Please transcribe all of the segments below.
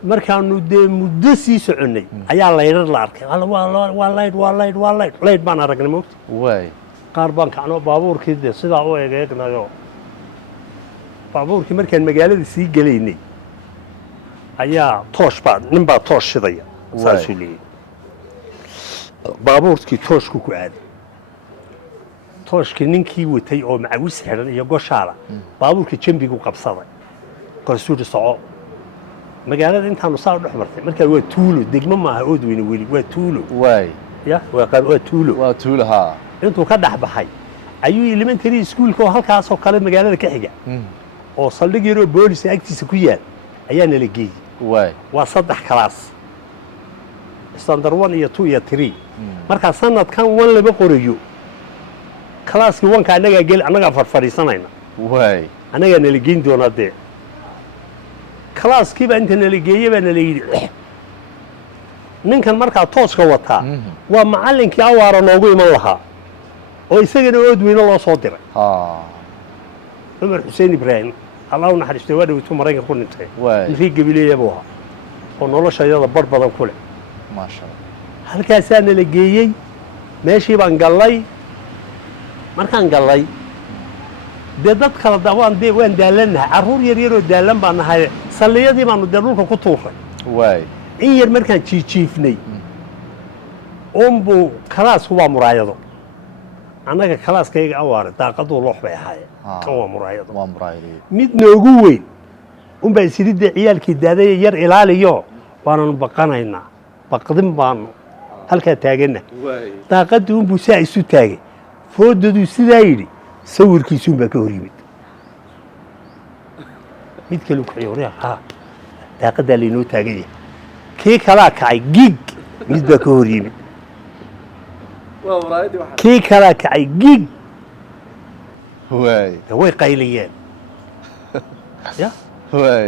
markaanu dee muddo sii soconay ayaa layrar la arkay waa layd baan aragnay moogta waay qaar baan kacnoo baabuurkii dee sidaa u eegnayo baabuurkii markaan magaalada sii gelaynay ayaa nin baa toosh shidaya saasuu leeyahay baabuurkii tooshku ku aaday tooshkii ninkii watay oo macawis xidhan iyo goshaala baabuurkii jambigu qabsaday korsuudhi soco magaalada intaanu saa u dhex martay markaa waa tuulo degmo maaha ood weyne weli waa tuulo waay ya waa tuulo haa intuu ka dhex baxay ayuu elementary schoolka oo halkaasoo kale magaalada ka xiga oo saldhig yaroo booliska agtiisa ku yaal ayaa nala geeyey waay waa 3 kalaas standard 1 iyo 2 iyo 3 markaa sanadkan 1 laba qorayo kalaaskii 1ka annagaa farfadhiisanayna waay annagaa nala geyn doonaa dee kalaaskiiba inta nala geeye baa nala yidhi ninkan markaa tooska wataa waa macallinkii awaara noogu iman lahaa oo isagana ood weyne loo soo diray cumar xuseen ibraahim allah u naxariistay waa dhaweytuu maraykan ku dhintay ninkii gabileeya buu ahaa oo nolosha iyada bar badan ku leh maasha Allah halkaasaa nala geeyey meeshii baan gallay markaan gallay dee dad kala waan daalannahay carruur yar yaroo daalan baan nahay salliyadii baanu dee dhulka ku tuuray waay in yar markaan jiijiifnay unbuu kalaasku waa muraayado annaga kalaaskayga awaare daaqaduu loox bay ahaayeen kan waa muraayado mid noogu weyn unbaa isiridda ciyaalkii daadaya yar ilaaliyo waananu baqanaynaa baqdin baanu halkaa taaganna daaqaddii unbuu saa isu taagay foodaduu sidaa yidhi sawirkiisuunbaa ka hor yimid mid kale kuxiyoriya daaqaddaa laynoo taagan yahay kii kalaa kacay gig mid baa ka hor yimid kii kalaa kacay gig way qayliyeen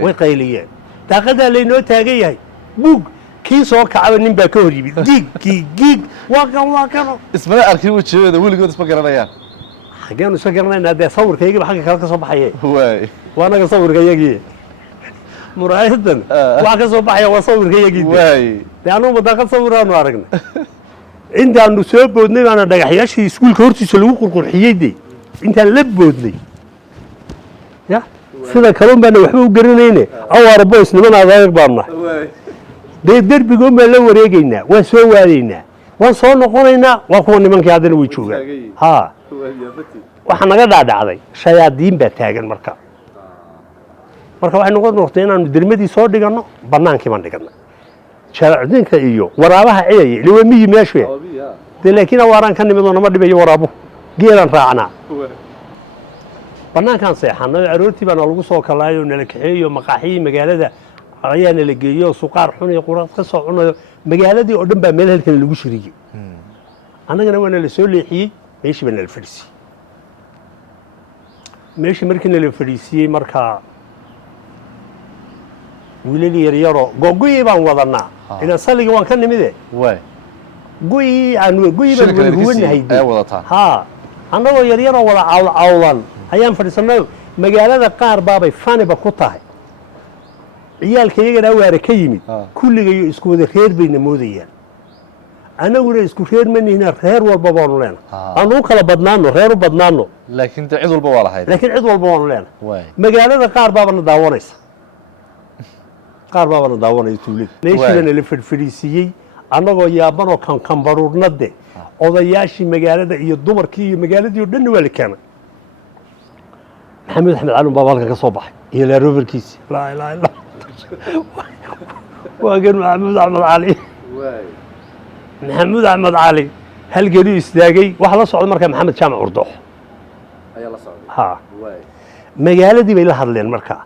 way qayliyeen daaqaddaa laynoo taagan yahay bug kii soo kacaba nin baa ka hor yimid gig waa kan ismana arkin wajigooda weligood isma garanayaan xageenu iska garanaynaa dee sawirkaygiiba xagga kale ka soo baxaye waa naga sawirkayagii muraayadan waxa ka soo baxaya waa sawirkayagii dee anugu daaqad sawiraanu aragnay intaanu soo boodnay baana dhagaxyaashii iskuulka hortiisa lagu qurqurxiyey de intaan la boodnay ya sida kalun baana waxba u garanayne awaara boys niman adag baanu nahay dee derbigoon baan la wareegaynaa waan soo waadaynaa waan soo noqonaynaa waa kuwa nimankii haddana way joogaan ha waxaa naga dhaadhacday shayaadiin baa taagan marka waxay noqotay inaanu dermadii soo dhiganno bannaankii baan dhigannay jaacdinka iyo waraabaha ciyaya liwamiyi meeshu dee laakiin awaaraan ka nimid oo nama dhibayo waraabuhu geelaan raacnaa bannaankaan seexannay aroortii baana lagu soo kalaayoo nala kaxeeyo maqaaxiyii magaalada ayaa nala geeyo suqaar xun iyo quraad ka soo cunayo magaaladii oo dhan baa meel halkan lagu shiriyey annagana waa nala soo leexiyey meeshii baa nala fadhiisiyey meeshii markii nala fadhiisiyey markaa wiilal yaryaroo go'guyii baan wadannaa ilaan salligii waan ka nimide guyii baan wada huwanahay haa annagoo yaryaroo wada cawlan ayaan fadhiisanayo magaalada qaar baabay faniba ku tahay ciyaalka iyagana awaare ka yimid kulligayo isku wada reer bayna moodayaan annaguna isku reer ma nihina reer walba baanu leenahay aanu u kala badnaanno reer u badnaanno laakiin cid walba waa lahayd laakiin cid walba waanu leenahay magaalada qaar baabana daawanaysa tuulada meeshii bana la fadhfadhiisiiyey annagoo yaabanoo kambaruurnade odayaashii magaalada iyo dumarkii iyo magaaladii oo dhanna waa la keenay maxamed axmed cali baa halkan ka soo baxay iyo laaroverkiisi laa ilaaha illa waa gan maxamuud axmed cali halganuu istaagay waxa la socda markaa maxamed jaamac urdoox ha magaaladii bay la hadleen markaa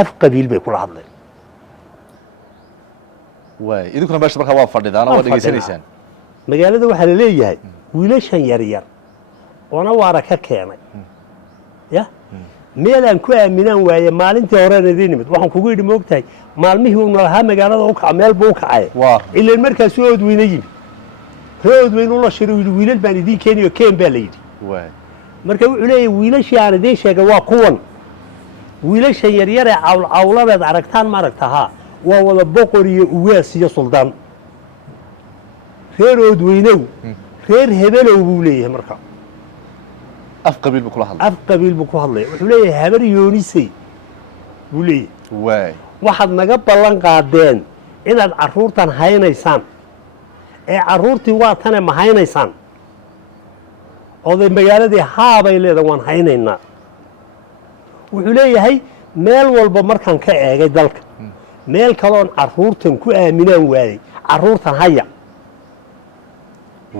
af qabiil bay kula hadleen idinkuna meesha markaa waa fadhidaan oo waa dhegaysanaysaan magaalada waxaa la leeyahay wiilashan yaryar oona waara ka keenay ya meel aan ku aaminaan waaye maalintii horena idiin nimid waxaan kugu yidhi moogtahay maalmihii uuna lahaa magaalada u kaca meel buu u kacay ilaan markaasuu ood weyne yimid ree ood weyne ula shiray yidhi wiilal baan idiin keeniyo keen baa la yidhi marka wuxuu leeyahay wiilashii aan idiin sheegay waa kuwan wiilashan yaryaree cawladeed aragtaan ma aragta haa وولا بقري واسي سلطان خير ودوينو خير هبلو بوليه مركا af qabiil buu kula hadlay af qabiil buu ku hadlay wuxuu leeyahay habar yoonisay buu leeyahay waay waxaad naga ballan qaadeen inaad carruurtan haynaysaan ee carruurtii waa tane ma haynaysaan oday magaaladii haabay leedahay waan haynaynaa wuxuu leeyahay meel walba markaan ka eegay dalka meel kaloon carruurtan ku aaminaan waayey carruurtan haya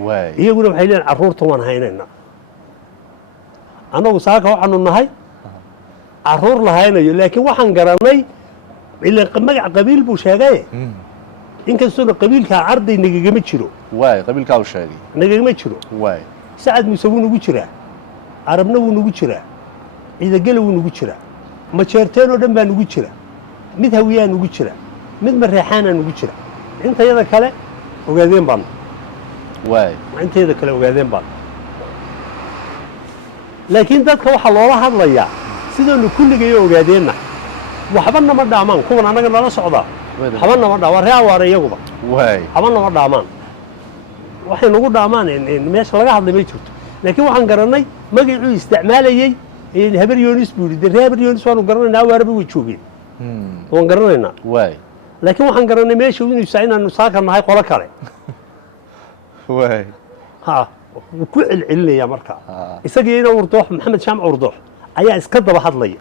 waay iyaguna waxay leeyihin carruurtan waan haynaynaa annagu saaka waxaanu nahay carruur la haynayo laakiin waxaan garannay ilaan magac qabiil buu sheegay inkastoona qabiilkaa arday nagagama jiro waay qabiilkaa uu sheegay nagagama jiro waay sacad muuse wuu nagu jiraa arabna wuu nagu jiraa ciidagele wuu nagu jiraa majeerteen oo dhan baa nagu jira mid hawiyaa nagu jira mid mareexaanaa nagu jira intayada kale ogaadeen baanu waay intayada kale ogaadeen baanu laakiin dadka waxaa loola hadlayaa sidaanu kulligayo ogaadeenna waxba nama dhaamaan kuwan annaga nala socdaa waxba nama dhaa waa ree awaare iyaguba waay waxba nama dhaamaan waxay nagu dhaamaan meesha laga hadlay may jirto laakiin waxaan garannay magacuu isticmaalayey habar yoonis buu yidhi dee ree habar yoonis waanu garanaynaa awaareba way joogeen waan garanaynaa waay laakiin waxaan garannay meesha inuu saa inaanu saaka nahay qolo kale waay ha wuu ku celcelinayaa markaa isagii ina urdoox maxamed jaamac urdoox ayaa iska daba hadlaya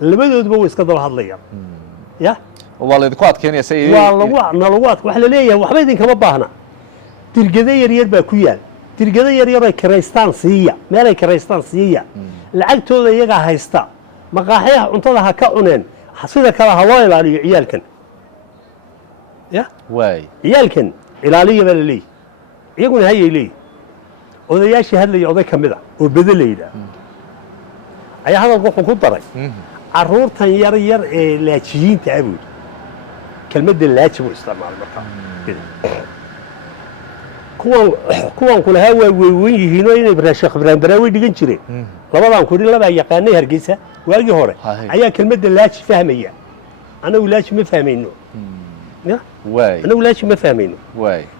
labadooduba way iska daba hadlayaan ya waa laydinku adkeynaysa waa nalagu waxa la leeyahay waxba idinkama baahna dirgado yaryar baa ku yaal dirgado yaryar ay kiraystaan siiya meel ay kiraystaan siiya lacagtooda iyagaa haysta maqaaxiyaha cuntada ha ka cuneen sida kale ha loo ilaaliyo ciyaalkan ya waay ciyaalkan ilaaliya baa la leeyahy iyaguna hayay leeyihi odayaashii hadlaya oday ka mid a oo bede la yidhaah ayaa hadalku wuxuu ku daray carruurtan yar yar ee laajiyiinta ah buudi kelmadda laaji buu isticmaal markaa kuwan kulahaa waa weywan yihiinoo inay sheekh ibraahim baraawey dhigan jireen labadaan kuri labaa yaqaanay hargeysa waagii hore ayaa kelmadda laaji fahmaya annagu laaji ma fahmayno annagu laaji ma fahmayno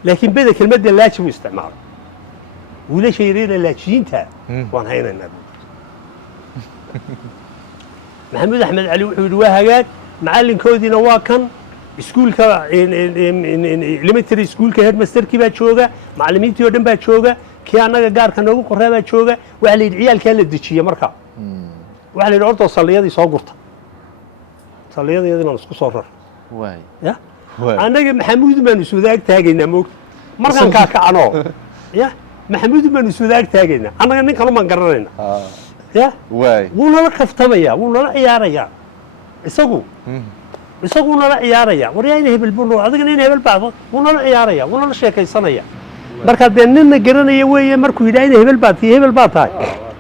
laakiin beda kelmadda laaji buu isticmaalay wiilasha yaryara laajiyiinta waan haynaynaa maxamuud axmed cali wuxuu yidhi waa hagaag macallinkoodiina waa kan iskuulka elementary iskuulka headmasterkii baa jooga macallimiintii oo dhan baa jooga kii annaga gaarka noogu qorraa baa jooga waxaa la yidhi ciyaalkaa la dejiye markaa waxaa la yidhi ortoo salliyadii soo gurta salliyadayadii baan isku soo rar ya annaga maxamuud baanu iswadaag taagaynaa moogta markaan kaa kacanoo ya maxamuud baanu iswadaag taagaynaa annaga ninkan umaan garanayna ya wuu nala kaftamayaa wuu nala ciyaarayaa isaguu nala ciyaarayaa waryaa ina hebel buu adigana ina hebel baad wuu nala ciyaarayaa wuu nala sheekaysanaya marka dee ninna garanaya weeye markuu yidhaha ina hebel baad hebel baad tahay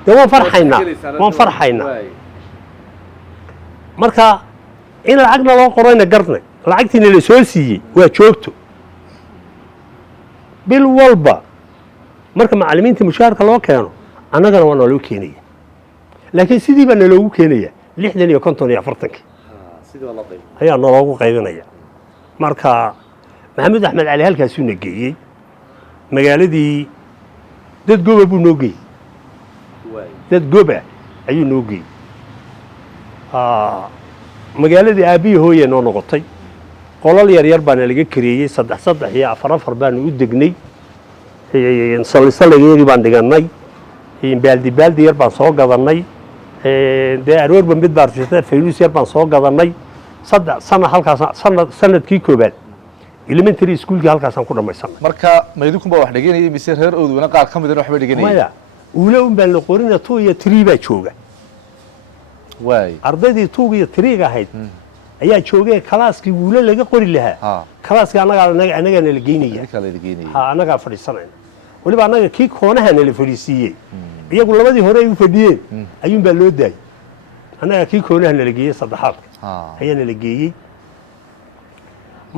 dee waan farxaynaa marka in lacagna loo qorayna garnay lacagtiina la soo siiyey waa joogto bil walba marka macallimiinta mushaharka loo keeno annagana waa naloo keenaya laakiin sidii baa naloogu keenaya 60 iyo 50 iyo 40 ayaa naloogu qaybinaya marka maxamuud axmed cali halkaasuu na geeyey magaaladii dad goba buu noo geeyey dad goba ayuu noo geeyey magaaladii aabbihii hooye noo noqotay qolal yaryar baana laga kareeyey 3 iyo 4 baanu u degnay sallisalligayagii baan dhigannay baaldi yar baan soo gadannay dee aroorba mid baan rushatay faynuus yar baan soo gadannay sanadkii koobaad elementary schoolkii halkaasaan ku dhammaysanay marka maydinkunbaa wax dhiganayay mise reer oodweyne qaar ka midana waxba dhiganayay maya uule un baan la qorina 2 iyo 3 baa jooga ardaydii 2 iyo 3 ahayd ayaa joogay kalaaskii uule laga qori lahaa kalaaskii annagaa nala geynaya annagaa fadhiisanayna weliba annaga kii koonaha nala fadhiisiiyey iyagu labadii hore ay u fadhiyeen ayuun baa loo daayey annagaa kii koonaha nala geeyey saddexaadka ayaa nala geeyey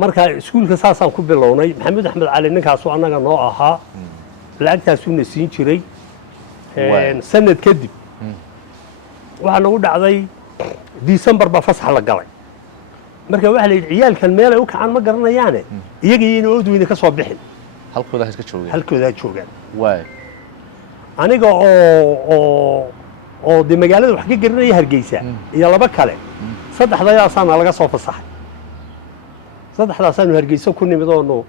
marka iskuulka saasaan ku bilownay maxamuud axmed cali ninkaasuu annaga noo ahaa lacagtaasuuna siin jiray sanad kadib waxaa nagu dhacday December baa fasax la galay marka waxa la yidhi ciyaalkan meel ay u kacaan ma garanayaane iyagii inuu oodweyne ka soo bixin halkooda ha iska joogeen halkoodaa joogaan waay aniga oo dee magaalada wax ka garanaya Hargeysa iyo laba kale saddexdaasaana laga soo fasaxay saddexdaasaanu Hargeysa ku nimid oo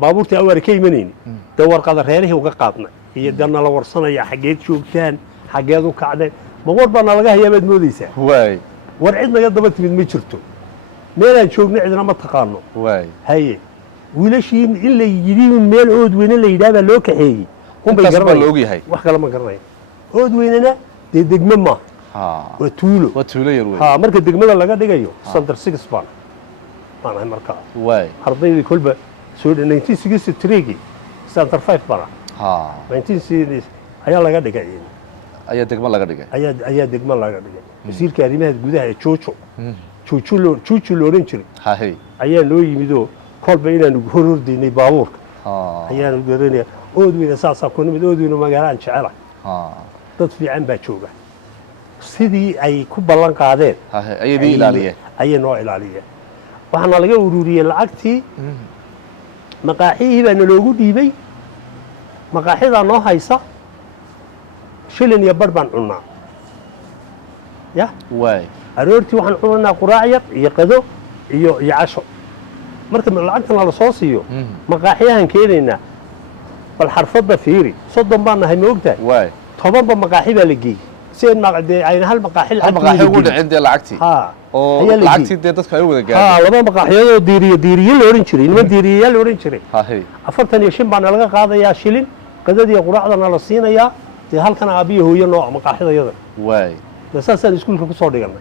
baabuurtii awar ka imanayni dee warqada reerihii uga qaadnay iyo dana la warsanaya xageed joogtaan xageed u kacdeen ma warbaana laga hayaa baad moodaysaa waay war cid naga daba timid ma jirto meelaan joogno cidna ma taqaano waay haye wiilashiin in la yidhi meel oodweyne la yidhaah baa loo kaxeeyey unbay garanayaan wax kale ma garanayo oodweynena dee degmo ma waa tuulo yar wey marka degmada laga dhigayo center 6 baan ahay markaa waay ardaydii kolba soo 1963 center 5 bana 1960 ayaa laga dhigay ayaa degmo laga dhigay ayaa degmo laga dhigay wasiirka arrimaha gudaha ee Joojo looran jiray ayaa loo yimidoo kolba inaanu horordaynay baabuurka ayaanu garanaya oodweyne saasaa ku nimid oodweyne magaalaan jecelahay dad fiican baa jooga sidii ay ku ballan qaadeen ayay noo ilaaliyeen waxaana laga ururiyey lacagtii maqaaxiyihii baana loogu dhiibay maqaaxidaa noo haysa shilin iyo badh baan cunnaa ya waay aroortii waxaan cunaynaa quraac yar iyo qado iyo casho marka lacagtana la soo siiyo maqaaxiyahan keenaynaa bal xarfadda fiiri 30 baan nahay ma ogtahay waay 10 ba maqaaxi baa la geeyey si ayna hal maqaaxi ugu dhicin dee lacagtii oo lacagtii dee dadka ay wada gaadhay laba maqaaxiyood oo diiriye la oran jiray niman diiriyayaal la oran jiray 45 baan laga qaadayaa shilin qadadii quraacdana la siinayaa dee halkan aabiyo hooyo noo maqaaxidayada waay saasaan iskuulka ku soo dhiganay